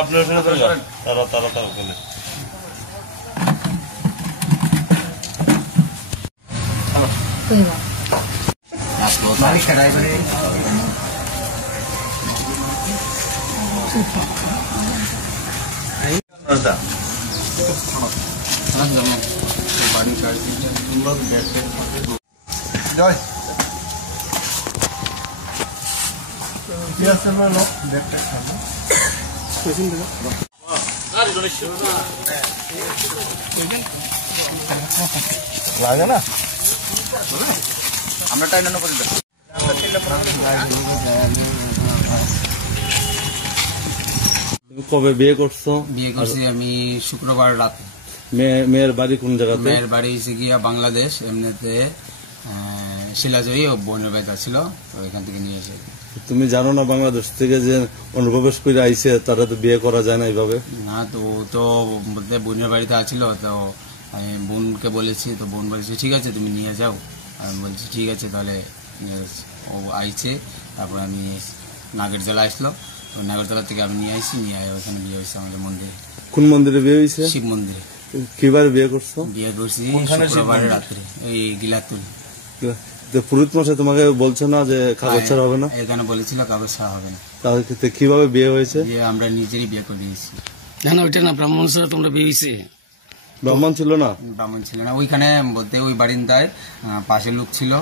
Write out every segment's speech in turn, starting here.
আপনার তারা তারা তারা ওখানে জয় লাগে না আমরা টাইম না করে কবে বিয়ে করছো? বিয়ে করছি আমি শুক্রবার রাতে। মেয়ের বাড়ি কোন জায়গাতে? মেয়ের বাড়ি এসে গিয়া বাংলাদেশ, এমনিতে শিলাজয়ী ও বোনের বাড়িতে ছিল, তো এখান থেকে নিয়ে এসে। তুমি জানো না বাংলাদেশ থেকে যে অনুপ্রবেশ করে আইছে তারা তো বিয়ে করা যায় না এইভাবে? না, তো তো বোনের বাড়িতে আছিল, তো আমি বোনকে বলেছি, তো বোন বলেছে ঠিক আছে তুমি নিয়ে যাও। আমি বলছি ঠিক আছে তাহলে ও আইছে। তারপর আমি নাগরজলা আসলো, তো নাগরজলা থেকে আমি নিয়ে আসি, নিয়ে ওখানে বিয়ে হয়েছে আমাদের মন্দিরে। কোন মন্দিরে বিয়ে হয়েছে? শিব মন্দিরে। কিবার বিয়ে করছো? বিয়ে করছি শুক্রবারের রাত্রে, এই গিলাতুল। পুরোহিত মশাই তোমাকে বলছে না যে কাগজ ছাড়া হবে না? এখানে বলেছিল কাগজ ছাড়া হবে না। তাহলে কিভাবে বিয়ে হয়েছে? আমরা নিজেরই বিয়ে করে দিয়েছি। না না, ওইটা না, ব্রাহ্মণ ছাড়া তোমরা বিয়ে হয়েছে? ব্রাহ্মণ ছিল না? ব্রাহ্মণ ছিল না, ওইখানে বলতে ওই বারিন্দায় পাশে লোক ছিল।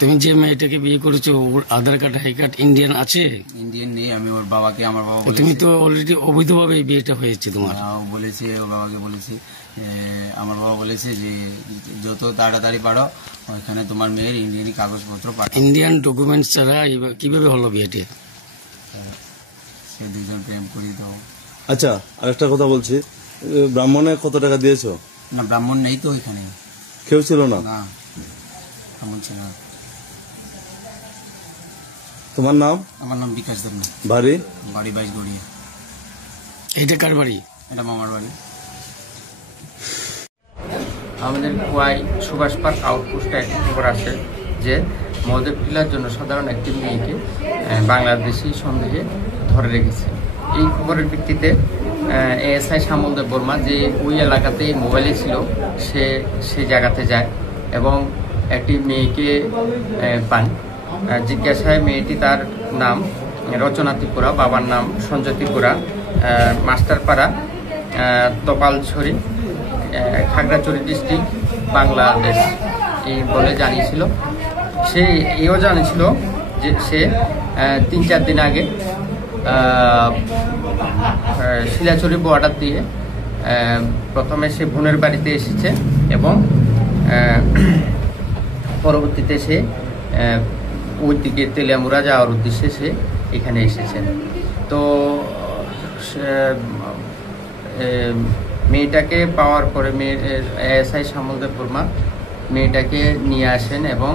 তুমি যে মেয়েটাকে বিয়ে করেছো ওর আধার কার্ড হাই কার্ড ইন্ডিয়ান আছে? ইন্ডিয়ান নেই। আমি ওর বাবাকে, আমার বাবা তুমি তো অলরেডি অবৈধভাবে এই বিয়েটা হয়েছে তোমার। বলেছি ওর বাবাকে, বলেছি আমার বাবা বলেছে যে যত তাড়াতাড়ি পারো ওইখানে তোমার মেয়ের ইন্ডিয়ান কাগজপত্র পাঠাও। ইন্ডিয়ান ডকুমেন্টস ছাড়া কিভাবে হলো বিয়েটি? সে দুজন প্রেম করি তো। আচ্ছা, আরেকটা কথা বলছি, ব্রাহ্মণে কত টাকা দিয়েছো? না, ব্রাহ্মণ নেই তো ওইখানে, কেউ ছিল না? না, ব্রাহ্মণ ছিল না। তোমার নাম? আমার নাম বিকাশ দেবনাথ। বাড়ি? বাড়ি 22 গড়িয়া। এইটা কার বাড়ি? এটা মামার বাড়ি। আমাদের কুয়াই সুভাষ পার্ক আউটপোস্টে একটি খবর আসে যে মদের পিলার জন্য সাধারণ একটি মেয়েকে বাংলাদেশি সন্দেহে ধরে রেখেছে। এই খবরের ভিত্তিতে এএসআই শ্যামল দেব বর্মা, যে ওই এলাকাতে মোবাইলে ছিল, সে জায়গাতে যায় এবং একটি মেয়েকে পান। জিজ্ঞাসায় মেয়েটি, তার নাম রচনা ত্রিপুরা, বাবার নাম সঞ্জয় ত্রিপুরা, মাস্টারপাড়া, তপালছড়ি, খাগড়াছড়ি ডিস্ট্রিক্ট, বাংলাদেশ, এই বলে জানিয়েছিল। সে এও জানিয়েছিল যে সে 3-4 দিন আগে শিলাচড়ি বর্ডার দিয়ে প্রথমে সে বোনের বাড়িতে এসেছে এবং পরবর্তীতে সে ওই দিকে তেলিয়ামুড়া যাওয়ার উদ্দেশ্যে সে এখানে এসেছেন। তো মেয়েটাকে পাওয়ার পরে এএসআই শ্যামল দেব বর্মা মেয়েটাকে নিয়ে আসেন এবং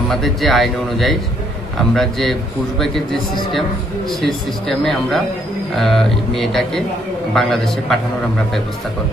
আমাদের যে আইন অনুযায়ী আমরা যে পুশব্যাকের যে সিস্টেম, সেই সিস্টেমে আমরা মেয়েটাকে বাংলাদেশে পাঠানোর আমরা ব্যবস্থা করব।